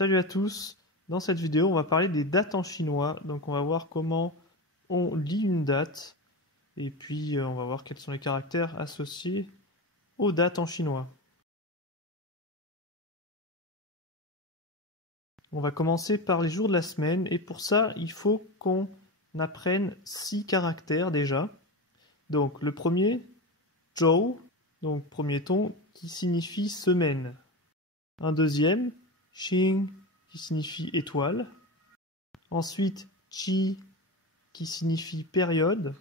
Salut à tous, dans cette vidéo on va parler des dates en chinois, donc on va voir comment on lit une date et puis on va voir quels sont les caractères associés aux dates en chinois. On va commencer par les jours de la semaine et pour ça il faut qu'on apprenne 6 caractères déjà. Donc le premier, zhou, donc premier ton qui signifie semaine. Un deuxième, xing, qui signifie étoile. Ensuite, qi, qui signifie période.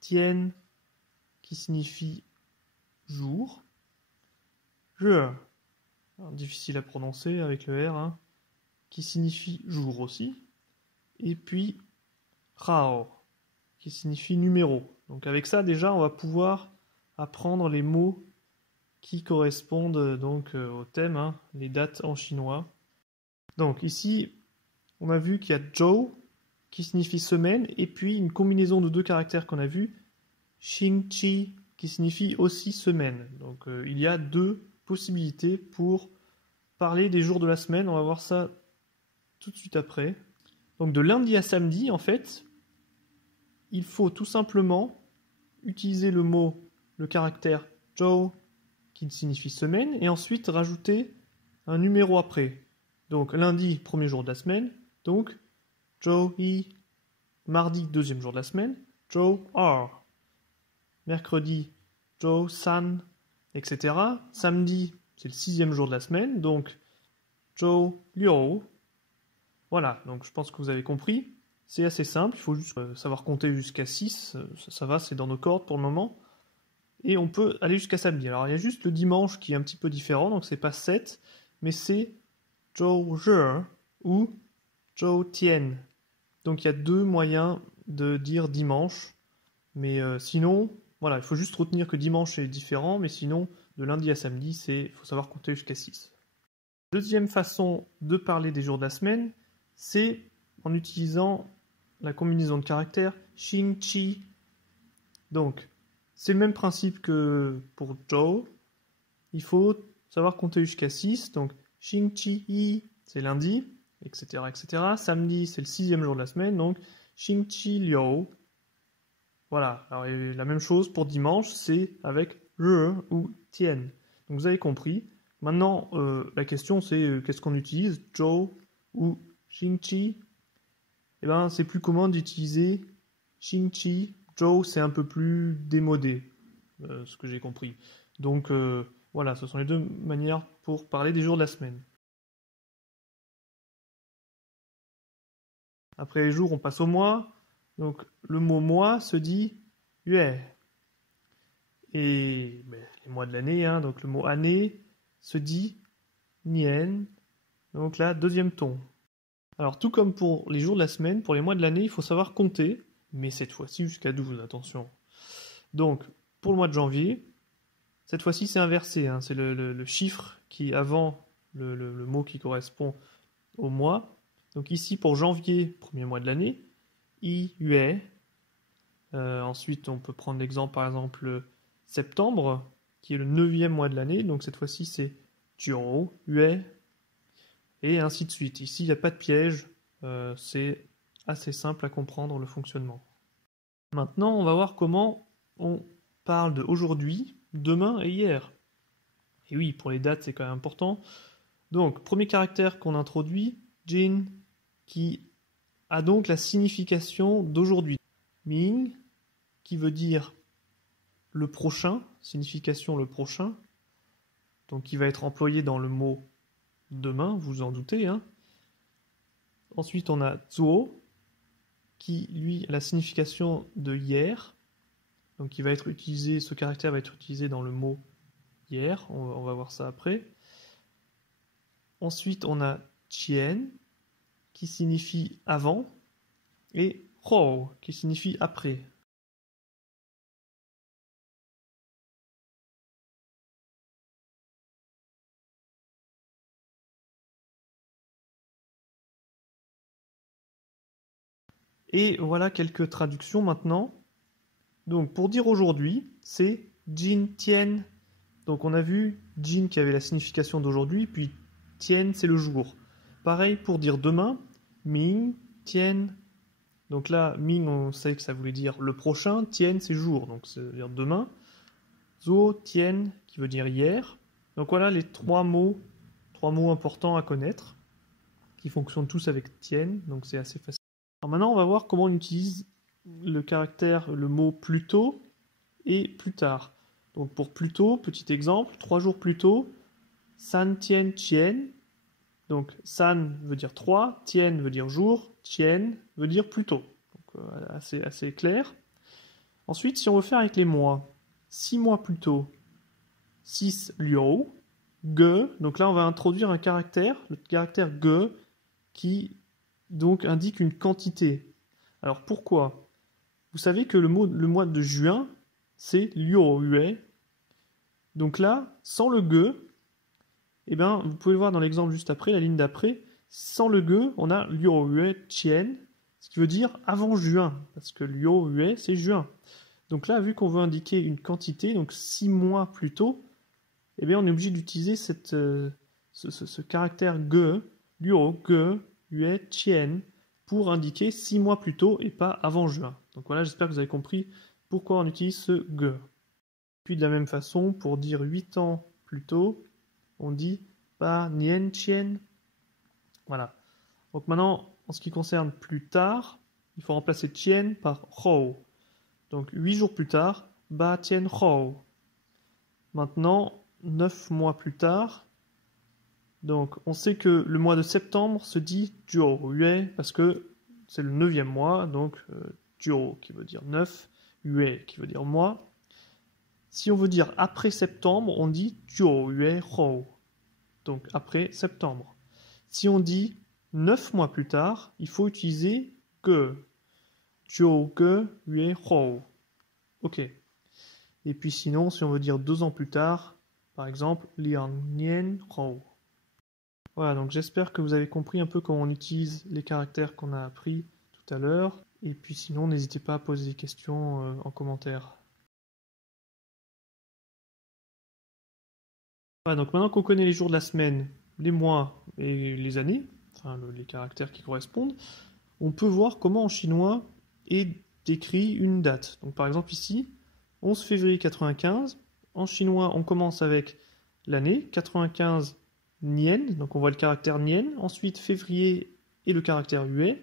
Tian, qui signifie jour. Re, difficile à prononcer avec le R, hein, qui signifie jour aussi. Et puis, rao, qui signifie numéro. Donc avec ça, déjà, on va pouvoir apprendre les mots qui correspondent donc au thème, hein, les dates en chinois. Donc ici, on a vu qu'il y a zhou qui signifie semaine et puis une combinaison de deux caractères qu'on a vu, xing qi qui signifie aussi semaine. Donc il y a deux possibilités pour parler des jours de la semaine. On va voir ça tout de suite après. Donc de lundi à samedi, en fait, il faut tout simplement utiliser le caractère zhou qui signifie semaine, et ensuite rajouter un numéro après. Donc lundi, premier jour de la semaine, donc zhou yi. Mardi, deuxième jour de la semaine, zhou er. Mercredi, zhou san, etc. Samedi, c'est le sixième jour de la semaine, donc zhou liu. Voilà, donc je pense que vous avez compris. C'est assez simple, il faut juste savoir compter jusqu'à 6, ça va, c'est dans nos cordes pour le moment. Et on peut aller jusqu'à samedi. Alors il y a juste le dimanche qui est un petit peu différent, donc c'est pas 7, mais c'est zhou zhe ou zhou tian. Donc il y a deux moyens de dire dimanche, mais sinon, voilà, il faut juste retenir que dimanche est différent, mais sinon, de lundi à samedi, il faut savoir compter jusqu'à 6. Deuxième façon de parler des jours de la semaine, c'est en utilisant la combinaison de caractères xing qi. Donc, c'est le même principe que pour zhou. Il faut savoir compter jusqu'à 6. Donc, xing qi yi, c'est lundi, etc., etc. Samedi, c'est le sixième jour de la semaine. Donc, xing qi liu. Voilà. Alors, la même chose pour dimanche, c'est avec re ou tian. Donc, vous avez compris. Maintenant, la question, c'est qu'est-ce qu'on utilise, zhou ou xing qi? Eh ben, c'est plus commun d'utiliser xing qi. Zhou, c'est un peu plus démodé, ce que j'ai compris. Donc voilà, ce sont les deux manières pour parler des jours de la semaine. Après les jours, on passe au mois. Donc le mot mois se dit yue. Et les mois de l'année, hein, donc le mot année se dit nian. Donc là, deuxième ton. Alors tout comme pour les jours de la semaine, pour les mois de l'année, il faut savoir compter. Mais cette fois-ci jusqu'à 12, attention. Donc, pour le mois de janvier, cette fois-ci c'est inversé, hein, c'est le chiffre qui est avant le mot qui correspond au mois. Donc ici pour janvier, premier mois de l'année, i, yue. Ensuite on peut prendre l'exemple par exemple septembre, qui est le 9e mois de l'année, donc cette fois-ci c'est jiu, yue, et ainsi de suite. Ici il n'y a pas de piège, c'est assez simple à comprendre le fonctionnement. Maintenant, on va voir comment on parle de aujourd'hui, demain et hier. Et oui, pour les dates, c'est quand même important. Donc, premier caractère qu'on introduit, jin, qui a donc la signification d'aujourd'hui. Ming, qui veut dire le prochain, signification le prochain, donc qui va être employé dans le mot demain, vous en doutez, hein. Ensuite, on a zuo, qui lui a la signification de hier, donc qui va être utilisé, ce caractère va être utilisé dans le mot hier, on va voir ça après. Ensuite on a qian qui signifie avant et hou qui signifie après. Et voilà quelques traductions maintenant. Donc pour dire aujourd'hui, c'est jin tian. Donc on a vu jin qui avait la signification d'aujourd'hui, puis tian c'est le jour. pareil pour dire demain, Ming, Tian. Donc là, Ming, on sait que ça voulait dire le prochain, Tian, c'est jour, donc ça veut dire demain. Zuo, Tian, qui veut dire hier. Donc voilà les trois mots importants à connaître, qui fonctionnent tous avec Tian, donc c'est assez facile. Alors maintenant, on va voir comment on utilise le mot plus tôt et plus tard. Donc pour plus tôt, petit exemple, 3 jours plus tôt, San Tian Chien. Donc San veut dire 3, Tian veut dire jour, Chien veut dire plus tôt. Donc assez clair. Ensuite, si on veut faire avec les mois, 6 mois plus tôt, 6 liu, ge. Donc là, on va introduire un caractère, le caractère ge, qui donc indique une quantité. Alors pourquoi? Vous savez que le mois de juin, c'est liu yue. Donc là, sans le ge, eh ben, vous pouvez le voir dans l'exemple juste après, la ligne d'après, sans le ge, on a liu yue chien, ce qui veut dire avant juin, parce que liu yue, c'est juin. Donc là, vu qu'on veut indiquer une quantité, donc 6 mois plus tôt, eh bien, on est obligé d'utiliser ce caractère ge, liu ge yue chien, pour indiquer 6 mois plus tôt et pas avant juin. Donc voilà, j'espère que vous avez compris pourquoi on utilise ce ge. Puis de la même façon, pour dire 8 ans plus tôt, on dit ba nian chien. Voilà. Donc maintenant, en ce qui concerne plus tard, il faut remplacer chien par hou. Donc 8 jours plus tard, ba tian hou. Maintenant, 9 mois plus tard, donc on sait que le mois de septembre se dit jiu yue parce que c'est le 9e mois, donc jiu qui veut dire 9, yue qui veut dire mois. Si on veut dire après septembre, on dit jiu yue hou. Donc après septembre. Si on dit 9 mois plus tard, il faut utiliser ge. Jiu ge yue hou. Ok. Et puis sinon, si on veut dire 2 ans plus tard, par exemple, liang nian hou. Voilà, donc j'espère que vous avez compris un peu comment on utilise les caractères qu'on a appris tout à l'heure. Et puis sinon, n'hésitez pas à poser des questions en commentaire. Voilà, donc maintenant qu'on connaît les jours de la semaine, les mois et les années, enfin les caractères qui correspondent, on peut voir comment en chinois est décrit une date. Donc par exemple ici, 11 février 95, en chinois on commence avec l'année, 95 Nian, donc on voit le caractère Nian, ensuite février et le caractère Yue,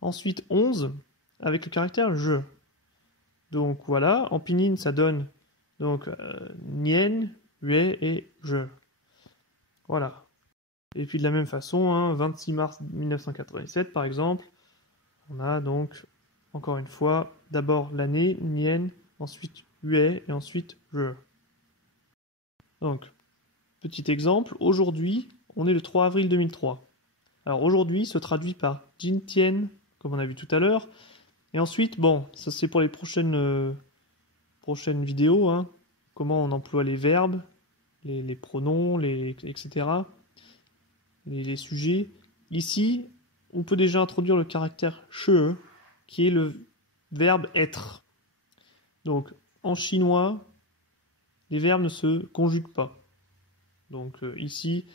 ensuite 11 avec le caractère Je. Donc voilà, en pinyin ça donne donc Nian, Yue et Je. Voilà. Et puis de la même façon, hein, 26 mars 1997 par exemple, on a donc encore une fois d'abord l'année Nian, ensuite Yue et ensuite Je. Donc petit exemple, aujourd'hui, on est le 3 avril 2003. Alors aujourd'hui se traduit par Jin Tian, comme on a vu tout à l'heure. Et ensuite, bon, ça c'est pour les prochaines vidéos, hein, comment on emploie les verbes, les pronoms, etc. Les sujets. Ici, on peut déjà introduire le caractère che, qui est le verbe être. Donc en chinois, les verbes ne se conjuguent pas. Donc ici,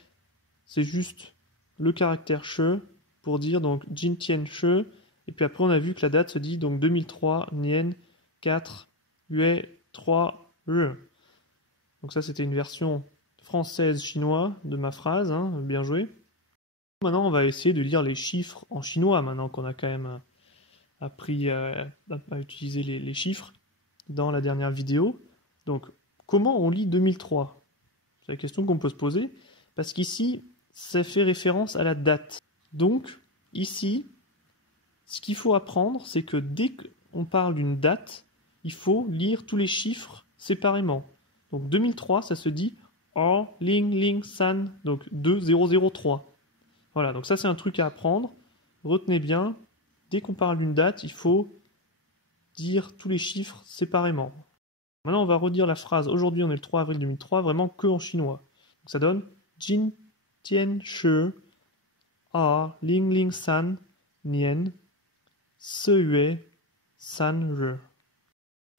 c'est juste le caractère che pour dire donc Jin Tian che. Et puis après, on a vu que la date se dit donc 2003, Nian 4, Yue 3, Je. Donc ça, c'était une version française-chinois de ma phrase, hein, bien joué. Maintenant, on va essayer de lire les chiffres en chinois, maintenant qu'on a quand même appris à utiliser les chiffres dans la dernière vidéo. Donc, comment on lit 2003 ? C'est la question qu'on peut se poser, parce qu'ici, ça fait référence à la date. Donc, ici, ce qu'il faut apprendre, c'est que dès qu'on parle d'une date, il faut lire tous les chiffres séparément. Donc 2003, ça se dit Or Ling Ling San, donc 2003. Voilà, donc ça c'est un truc à apprendre. Retenez bien, dès qu'on parle d'une date, il faut dire tous les chiffres séparément. Maintenant, on va redire la phrase. Aujourd'hui, on est le 3 avril 2003, vraiment que en chinois. Donc ça donne Jin Tian Shi A Ling Ling San Nian Se Yue San Je.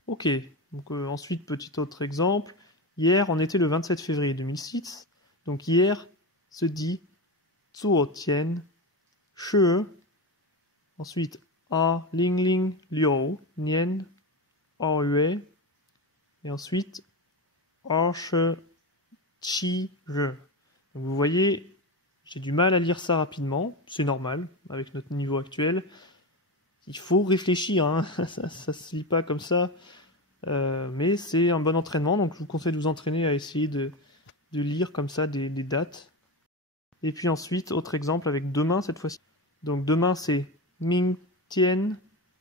Ok, donc ensuite, petit autre exemple. Hier, on était le 27 février 2006. Donc hier se dit zuo tian, shi. Ensuite, a ling ling liu, nian, a yue. Et ensuite, a she chi je. Donc vous voyez, j'ai du mal à lire ça rapidement, c'est normal, avec notre niveau actuel. Il faut réfléchir, hein. Ça se lit pas comme ça, mais c'est un bon entraînement, donc je vous conseille de vous entraîner à essayer de lire comme ça des dates. Et puis ensuite, autre exemple avec demain cette fois-ci. Donc demain c'est Ming Tian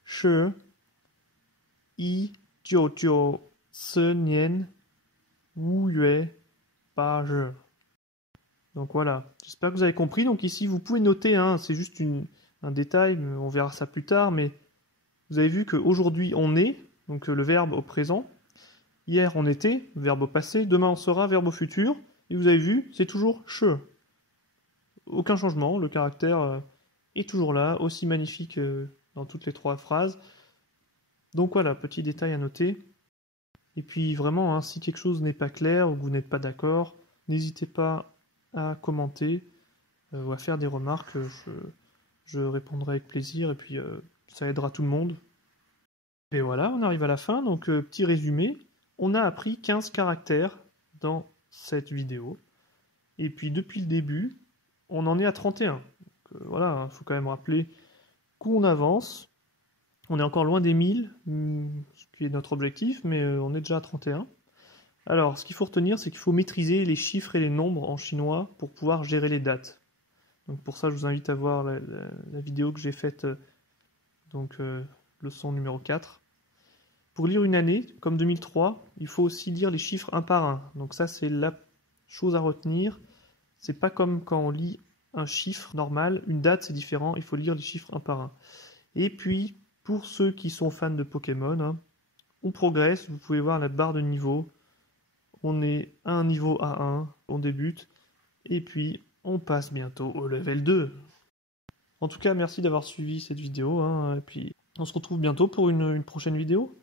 Shi Yi Jiu Jiu Se Nian Wu Yue Ba Je. Donc voilà, j'espère que vous avez compris. Donc ici, vous pouvez noter, hein, c'est juste un détail, on verra ça plus tard, mais vous avez vu qu'aujourd'hui on est, donc le verbe au présent. Hier on était, verbe au passé. Demain on sera, verbe au futur. Et vous avez vu, c'est toujours che. Aucun changement, le caractère est toujours là, aussi magnifique dans toutes les trois phrases. Donc voilà, petit détail à noter. Et puis vraiment, hein, si quelque chose n'est pas clair ou que vous n'êtes pas d'accord, n'hésitez pas à commenter ou à faire des remarques. Je répondrai avec plaisir et puis ça aidera tout le monde. Et voilà, on arrive à la fin. Donc petit résumé, on a appris 15 caractères dans cette vidéo. Et puis depuis le début, on en est à 31. Donc, voilà, il faut quand même rappeler qu'on avance. On est encore loin des 1000, ce qui est notre objectif, mais on est déjà à 31. Alors, ce qu'il faut retenir, c'est qu'il faut maîtriser les chiffres et les nombres en chinois pour pouvoir gérer les dates. Donc pour ça, je vous invite à voir la vidéo que j'ai faite, leçon numéro 4. Pour lire une année, comme 2003, il faut aussi lire les chiffres un par un. Donc ça, c'est la chose à retenir. C'est pas comme quand on lit un chiffre normal, une date c'est différent, il faut lire les chiffres un par un. Et puis, pour ceux qui sont fans de Pokémon, hein, on progresse, vous pouvez voir la barre de niveau. On est à un niveau A1, on débute, et puis on passe bientôt au level 2. En tout cas, merci d'avoir suivi cette vidéo, hein, et puis on se retrouve bientôt pour une prochaine vidéo.